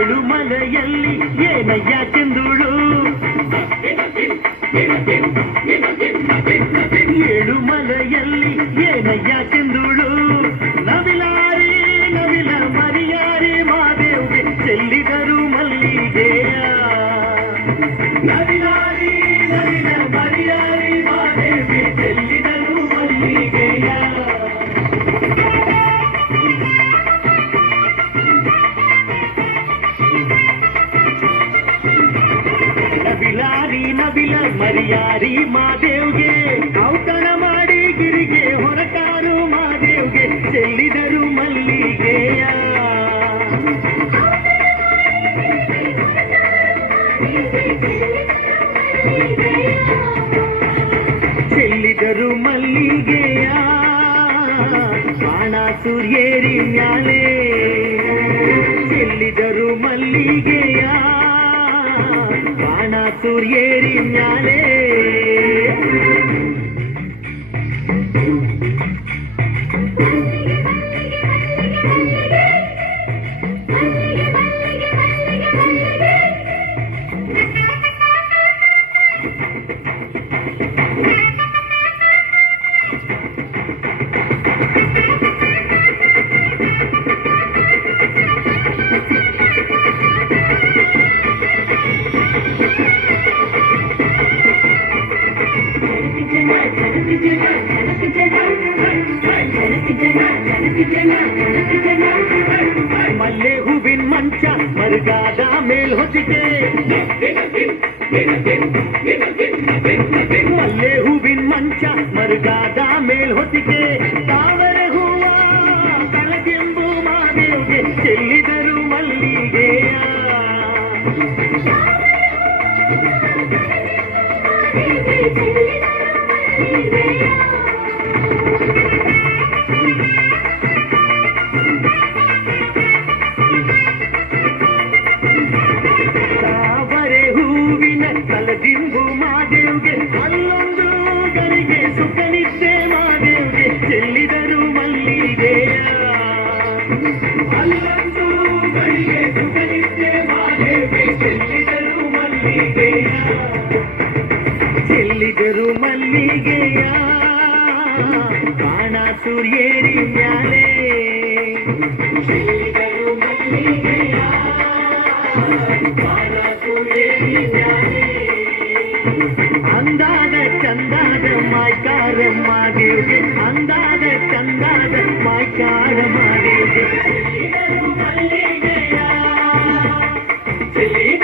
ಏಳುಮಲೆಯಲ್ಲಿ ಏನಯ್ಯ ಚಂದುಳು ಏಳುಮಲೆಯಲ್ಲಿ ಏನಯ್ಯ ಚಂದುಳು ನವಿಲಾರಿ ನವಿಲ ಮರಿಯಾರಿ ಮಾದೇವ್ಗೆ ಚೆಲ್ಲಿದರು ಮಲ್ಲಿಗೆಯ ನವಿಲಾರಿ ನವಿಲ ಮರಿಯಾರಿ ನವಿಲ ಮರಿಯಾರಿ ಮಾದೇವ್ಗೆ, ಔತಣ ಮಾಡಿ ಗಿರಿಗೆ ಹೊರಟಾರು ಮಾದೇವ್ಗೆ ಚೆಲ್ಲಿದರು ಮಲ್ಲಿಗೆಯ? ಚೆಲ್ಲಿದರು ಮಲ್ಲಿಗೆಯ? ಬಾಣ ಸೂರ್ಯೇರಿ ಮ್ಯಾಲೆ. ಚೆಲ್ಲಿದರು ಮಲ್ಲಿಗೆಯ? തൃശൂർ ഏരിഞ്ഞാലേ ಮಲ್ಲೆ ಹೂವಿನ ಮಂಚ ಮರುಗಾದ ಮೇಲ್ ಹೊಸಿಗೆ ಮಾದೇವ್ಗೆ ಅಲ್ಲೊಂದು ಗರಿಗೆ ಸುಖನಿದ್ದೆ ಮಾದೇವ್ಗೆ ಚೆಲ್ಲಿದರು ಮಲ್ಲಿಗೆಯ ಅಲ್ಲೊಂದು ಗರಿಗೆ ಸುಖನಿದ್ದೆ ಮಾದೇವ್ಗೆ ಚೆಲ್ಲಿದರು ಮಲ್ಲಿಗೆಯ ಚೆಲ್ಲಿದರು ಮಲ್ಲಿಗೆಯ ಬಾಣ ಸೂರ್ಯೇರಿ ಮ್ಯಾಲೆ ಚೆಲ್ಲಿದರು ಮಲ್ಲಿಗೆಯ ಬಾಣ ಸೂರ್ಯೇರಿ It is